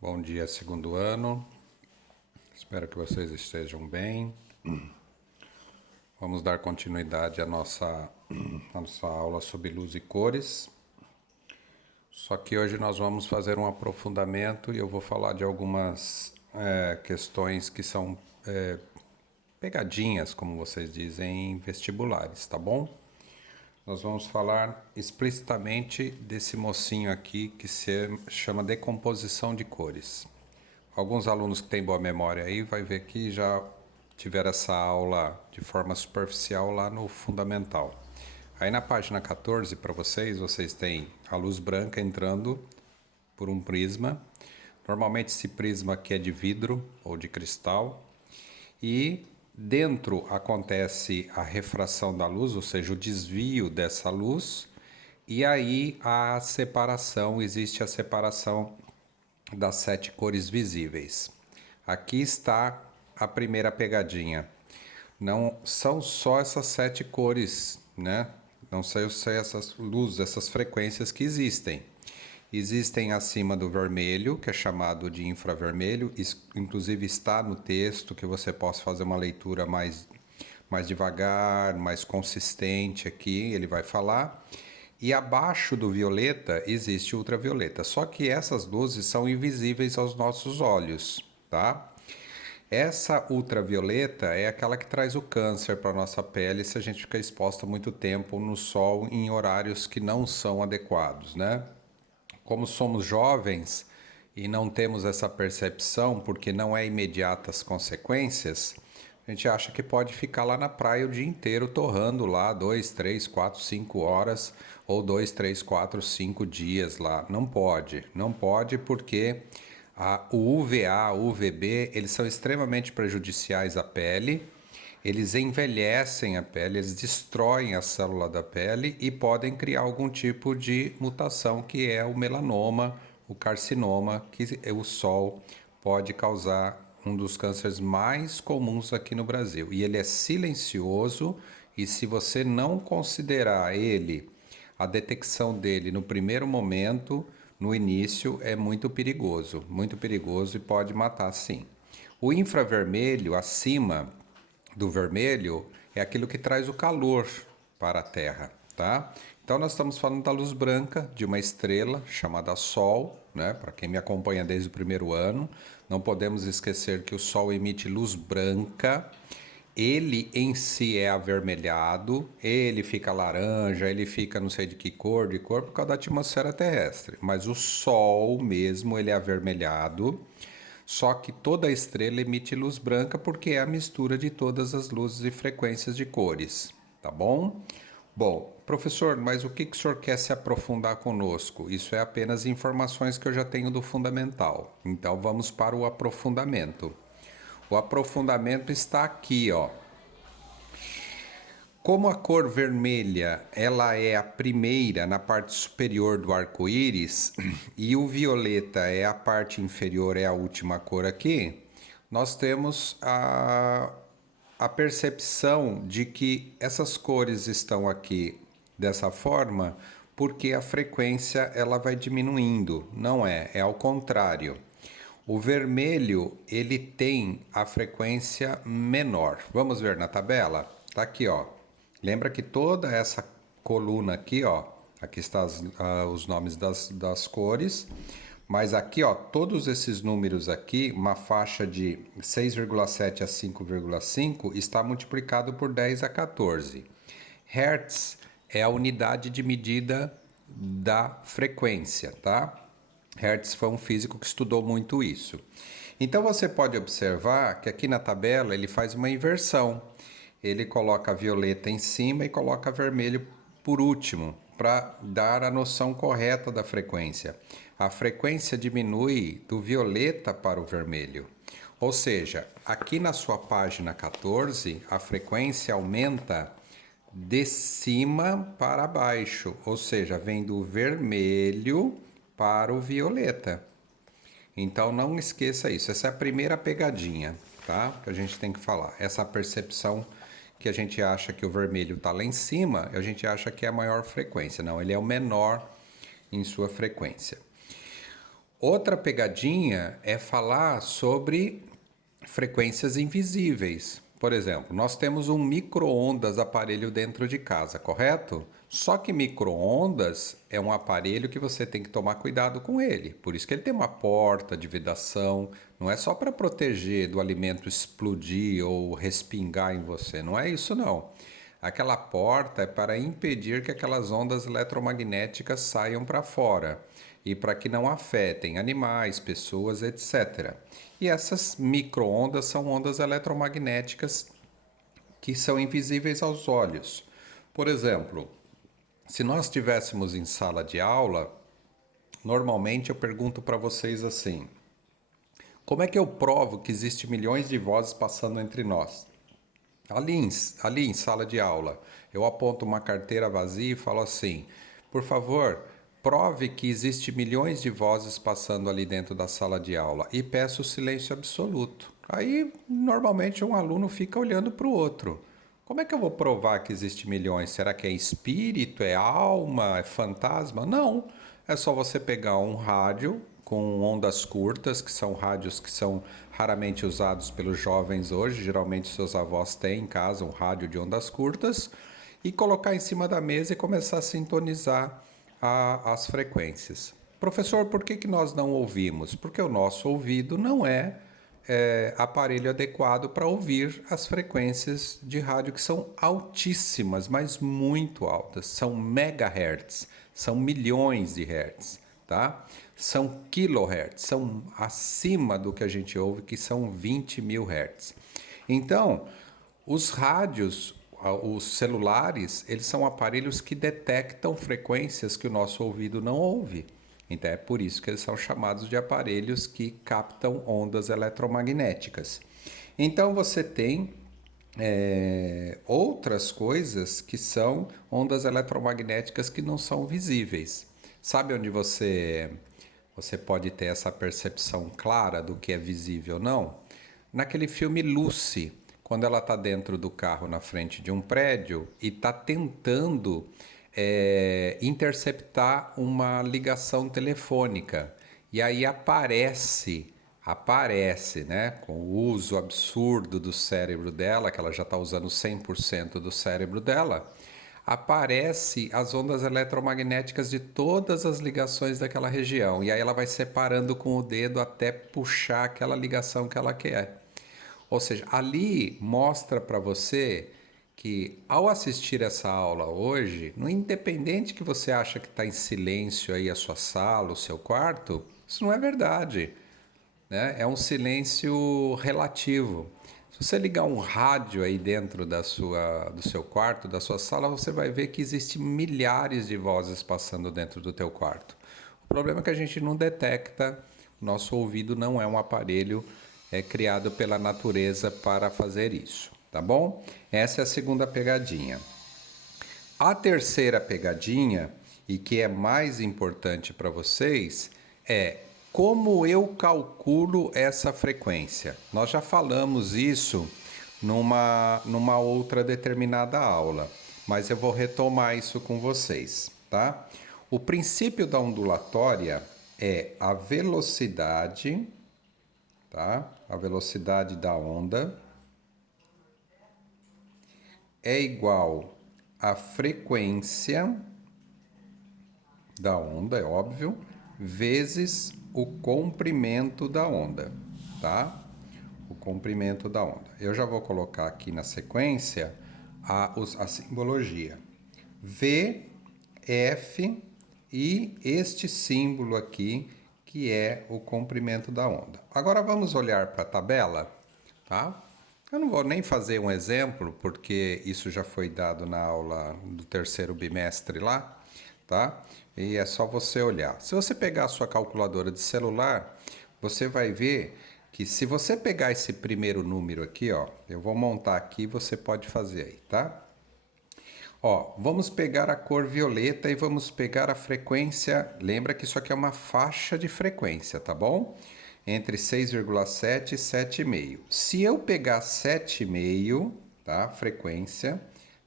Bom dia, segundo ano. Espero que vocês estejam bem. Vamos dar continuidade à nossa aula sobre luz e cores. Só que hoje nós vamos fazer um aprofundamento e eu vou falar de algumas questões que são pegadinhas, como vocês dizem, em vestibulares, tá bom? Nós vamos falar explicitamente desse mocinho aqui que se chama decomposição de cores. Alguns alunos que têm boa memória aí vai ver que já tiveram essa aula de forma superficial lá no fundamental. Aí na página 14 para vocês têm a luz branca entrando por um prisma. Normalmente esse prisma aqui é de vidro ou de cristal. E dentro acontece a refração da luz, ou seja, o desvio dessa luz. E aí a separação, existe a separação das 7 cores visíveis. Aqui está a primeira pegadinha. Não são só essas 7 cores, né? Não são só essas luzes, essas frequências que existem. Existem acima do vermelho, que é chamado de infravermelho, inclusive está no texto que você possa fazer uma leitura mais devagar, mais consistente aqui, ele vai falar. E abaixo do violeta existe o ultravioleta. Só que essas luzes são invisíveis aos nossos olhos, tá? Essa ultravioleta é aquela que traz o câncer para a nossa pele se a gente ficar exposto há muito tempo no sol em horários que não são adequados, né? Como somos jovens e não temos essa percepção porque não é imediata as consequências, a gente acha que pode ficar lá na praia o dia inteiro torrando lá 2, 3, 4, 5 horas ou 2, 3, 4, 5 dias lá. Não pode, não pode porque o UVA, o UVB, eles são extremamente prejudiciais à pele. Eles envelhecem a pele, eles destroem a célula da pele e podem criar algum tipo de mutação, que é o melanoma, o carcinoma, que o sol pode causar um dos cânceres mais comuns aqui no Brasil. E ele é silencioso e se você não considerar ele, a detecção dele no primeiro momento, no início, é muito perigoso e pode matar sim. O infravermelho, acima do vermelho, é aquilo que traz o calor para a Terra, tá? Então nós estamos falando da luz branca de uma estrela chamada Sol, né? Para quem me acompanha desde o primeiro ano, não podemos esquecer que o Sol emite luz branca. Ele em si é avermelhado, ele fica laranja, ele fica não sei de que cor, por causa da atmosfera terrestre. Mas o Sol mesmo, ele é avermelhado. Só que toda estrela emite luz branca porque é a mistura de todas as luzes e frequências de cores, tá bom? Bom, professor, mas o que o senhor quer se aprofundar conosco? Isso é apenas informações que eu já tenho do fundamental. Então vamos para o aprofundamento. O aprofundamento está aqui, ó. Como a cor vermelha, ela é a primeira na parte superior do arco-íris e o violeta é a parte inferior, é a última cor aqui, nós temos a percepção de que essas cores estão aqui dessa forma porque a frequência ela vai diminuindo. Não é, é ao contrário. O vermelho, ele tem a frequência menor. Vamos ver na tabela? Tá aqui, ó. Lembra que toda essa coluna aqui, ó, aqui estão os nomes das cores, mas aqui, ó, todos esses números aqui, uma faixa de 6,7 a 5,5 está multiplicado por 10 a 14. Hertz é a unidade de medida da frequência, tá? Hertz foi um físico que estudou muito isso. Então você pode observar que aqui na tabela ele faz uma inversão. Ele coloca violeta em cima e coloca vermelho por último, para dar a noção correta da frequência. A frequência diminui do violeta para o vermelho. Ou seja, aqui na sua página 14, a frequência aumenta de cima para baixo, ou seja, vem do vermelho para o violeta. Então não esqueça isso. Essa é a primeira pegadinha, tá? Que a gente tem que falar. Essa percepção que a gente acha que o vermelho está lá em cima, a gente acha que é a maior frequência. Não, ele é o menor em sua frequência. Outra pegadinha é falar sobre frequências invisíveis. Por exemplo, nós temos um micro-ondas aparelho dentro de casa, correto? Só que micro-ondas é um aparelho que você tem que tomar cuidado com ele. Por isso que ele tem uma porta de vedação. Não é só para proteger do alimento explodir ou respingar em você. Não é isso não. Aquela porta é para impedir que aquelas ondas eletromagnéticas saiam para fora e para que não afetem animais, pessoas, etc. E essas micro-ondas são ondas eletromagnéticas que são invisíveis aos olhos. Por exemplo, se nós estivéssemos em sala de aula, normalmente eu pergunto para vocês assim: como é que eu provo que existe milhões de vozes passando entre nós? Ali em sala de aula, eu aponto uma carteira vazia e falo assim: por favor, prove que existe milhões de vozes passando ali dentro da sala de aula e peço silêncio absoluto. Aí, normalmente, um aluno fica olhando para o outro. Como é que eu vou provar que existe milhões? Será que é espírito, é alma, é fantasma? Não. É só você pegar um rádio com ondas curtas, que são rádios que são raramente usados pelos jovens hoje. Geralmente seus avós têm em casa um rádio de ondas curtas e colocar em cima da mesa e começar a sintonizar as frequências. Professor, por que nós não ouvimos? Porque o nosso ouvido não é aparelho adequado para ouvir as frequências de rádio que são altíssimas, mas muito altas. São megahertz, são milhões de hertz, tá? São kilohertz, são acima do que a gente ouve, que são 20 mil hertz. Então, os rádios, os celulares, eles são aparelhos que detectam frequências que o nosso ouvido não ouve. Então é por isso que eles são chamados de aparelhos que captam ondas eletromagnéticas. Então você tem outras coisas que são ondas eletromagnéticas que não são visíveis. Sabe onde você pode ter essa percepção clara do que é visível ou não? Naquele filme Lucy, quando ela está dentro do carro na frente de um prédio e está tentando interceptar uma ligação telefônica. E aí aparece, né, com o uso absurdo do cérebro dela, que ela já está usando 100% do cérebro dela, aparece as ondas eletromagnéticas de todas as ligações daquela região. E aí ela vai separando com o dedo até puxar aquela ligação que ela quer. Ou seja, ali mostra para você que ao assistir essa aula hoje, no independente que você acha que está em silêncio aí a sua sala, o seu quarto, isso não é verdade, né? É um silêncio relativo. Se você ligar um rádio aí dentro do seu quarto, da sua sala, você vai ver que existem milhares de vozes passando dentro do teu quarto. O problema é que a gente não detecta, nosso ouvido não é um aparelho criado pela natureza para fazer isso, tá bom? Essa é a segunda pegadinha. A terceira pegadinha, e que é mais importante para vocês, é como eu calculo essa frequência. Nós já falamos isso numa outra determinada aula, mas eu vou retomar isso com vocês, tá? O princípio da ondulatória é a velocidade, tá? A velocidade da onda é igual à frequência da onda, é óbvio, vezes o comprimento da onda, tá? O comprimento da onda. Eu já vou colocar aqui na sequência a simbologia. V, F e este símbolo aqui, que é o comprimento da onda. Agora vamos olhar para a tabela, tá? Eu não vou nem fazer um exemplo, porque isso já foi dado na aula do terceiro bimestre lá, tá? E é só você olhar. Se você pegar a sua calculadora de celular, você vai ver que se você pegar esse primeiro número aqui, ó, eu vou montar aqui, você pode fazer aí, tá? Ó, vamos pegar a cor violeta e vamos pegar a frequência. Lembra que isso aqui é uma faixa de frequência, tá bom? Entre 6,7 e 7,5. Se eu pegar 7,5, tá? Frequência,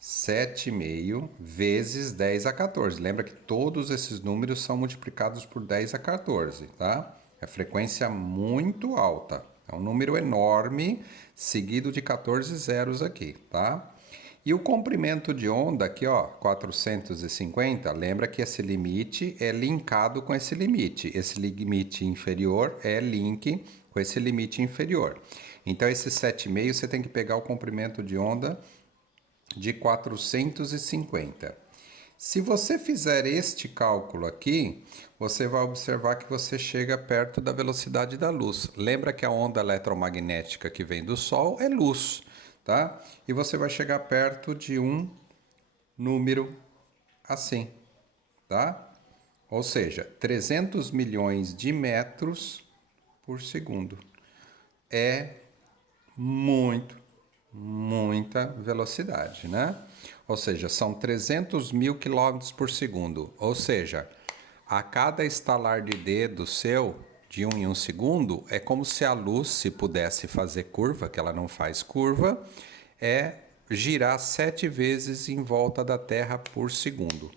7,5 vezes 10 a 14. Lembra que todos esses números são multiplicados por 10 a 14, tá? É frequência muito alta. É um número enorme, seguido de 14 zeros aqui, tá? E o comprimento de onda aqui, ó, 450, lembra que esse limite é linkado com esse limite.Esse limite inferior é link com esse limite inferior. Então, esse 7,5 você tem que pegar o comprimento de onda de 450. Se você fizer este cálculo aqui, você vai observar que você chega perto da velocidade da luz. Lembra que a onda eletromagnética que vem do Sol é luz, tá? E você vai chegar perto de um número assim, tá? Ou seja, 300 milhões de metros por segundo. É muita velocidade, né? Ou seja, são 300 mil quilômetros por segundo. Ou seja, a cada estalar de dedo seu, de 1 em 1 segundo, é como se a luz, se pudesse fazer curva, que ela não faz curva, é girar 7 vezes em volta da Terra por segundo.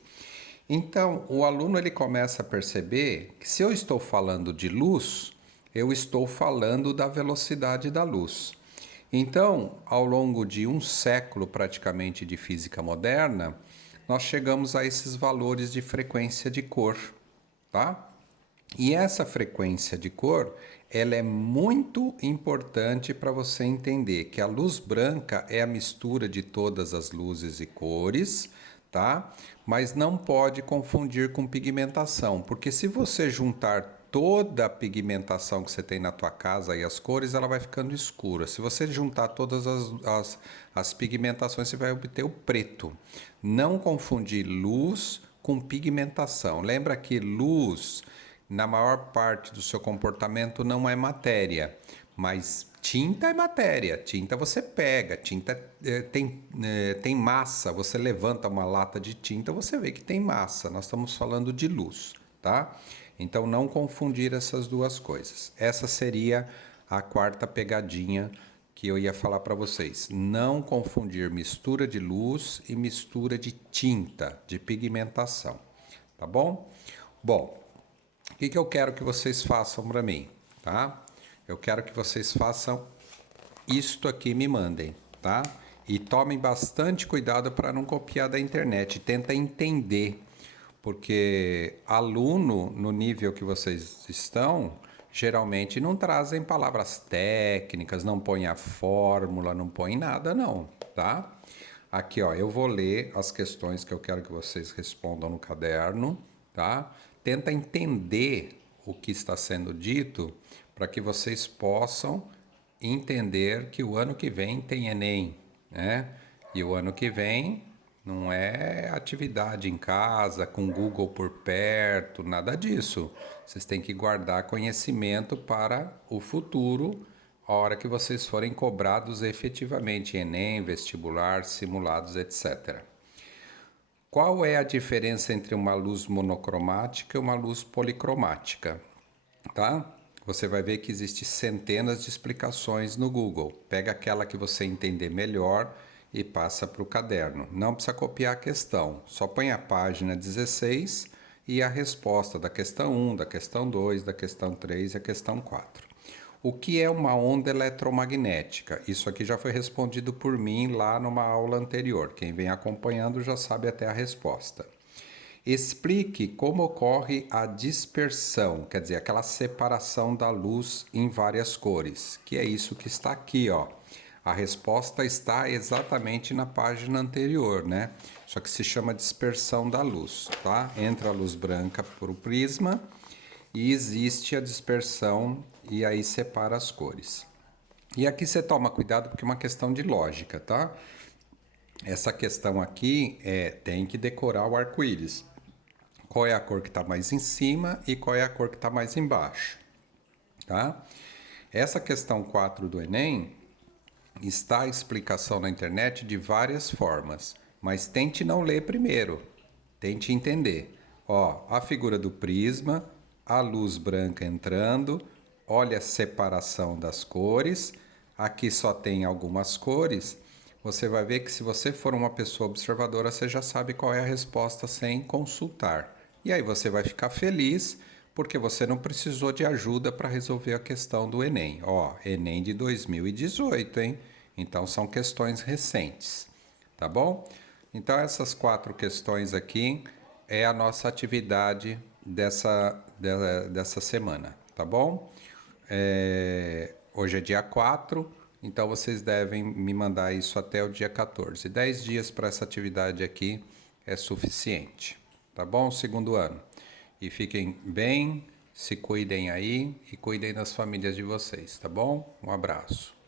Então, o aluno ele começa a perceber que se eu estou falando de luz, eu estou falando da velocidade da luz. Então, ao longo de um século praticamente de física moderna, nós chegamos a esses valores de frequência de cor, tá? E essa frequência de cor, ela é muito importante para você entender que a luz branca é a mistura de todas as luzes e cores, tá? Mas não pode confundir com pigmentação, porque se você juntar toda a pigmentação que você tem na tua casa e as cores, ela vai ficando escura. Se você juntar todas as pigmentações, você vai obter o preto. Não confundir luz com pigmentação. Lembra que luz, na maior parte do seu comportamento, não é matéria, mas tinta é matéria. Tinta você pega, tinta tem massa. Você levanta uma lata de tinta, você vê que tem massa. Nós estamos falando de luz, tá? Então, não confundir essas duas coisas. Essa seria a quarta pegadinha que eu ia falar para vocês. Não confundir mistura de luz e mistura de tinta, de pigmentação. Tá bom? Bom, o que eu quero que vocês façam para mim, tá? Eu quero que vocês façam isto aqui, me mandem, tá? E tomem bastante cuidado para não copiar da internet. Tenta entender, porque aluno no nível que vocês estão, geralmente não trazem palavras técnicas, não põe a fórmula, não põe nada não, tá? Aqui, ó, eu vou ler as questões que eu quero que vocês respondam no caderno, tá? Tenta entender o que está sendo dito para que vocês possam entender que o ano que vem tem Enem, né? E o ano que vem não é atividade em casa, com Google por perto, nada disso. Vocês têm que guardar conhecimento para o futuro, a hora que vocês forem cobrados efetivamente em Enem, vestibular, simulados, etc. Qual é a diferença entre uma luz monocromática e uma luz policromática? Tá? Você vai ver que existe centenas de explicações no Google. Pega aquela que você entender melhor e passa para o caderno. Não precisa copiar a questão, só põe a página 16 e a resposta da questão 1, da questão 2, da questão 3 e a questão 4. O que é uma onda eletromagnética? Isso aqui já foi respondido por mim lá numa aula anterior. Quem vem acompanhando já sabe até a resposta. Explique como ocorre a dispersão, quer dizer, aquela separação da luz em várias cores, que é isso que está aqui, ó. A resposta está exatamente na página anterior, né? Só que se chama dispersão da luz, tá? Entra a luz branca por o prisma e existe a dispersão e aí separa as cores. E aqui você toma cuidado porque é uma questão de lógica, tá? Essa questão aqui tem que decorar o arco-íris. Qual é a cor que está mais em cima e qual é a cor que está mais embaixo, tá? Essa questão 4 do Enem está a explicação na internet de várias formas, mas tente não ler primeiro, tente entender. Ó, a figura do prisma, a luz branca entrando, olha a separação das cores, aqui só tem algumas cores, você vai ver que se você for uma pessoa observadora, você já sabe qual é a resposta sem consultar. E aí você vai ficar feliz porque você não precisou de ajuda para resolver a questão do Enem. Ó, Enem de 2018, hein? Então são questões recentes, tá bom? Então essas 4 questões aqui é a nossa atividade dessa semana, tá bom? Hoje é dia 4, então vocês devem me mandar isso até o dia 14. 10 dias para essa atividade aqui é suficiente, tá bom? Segundo ano. E fiquem bem, se cuidem aí e cuidem das famílias de vocês, tá bom? Um abraço.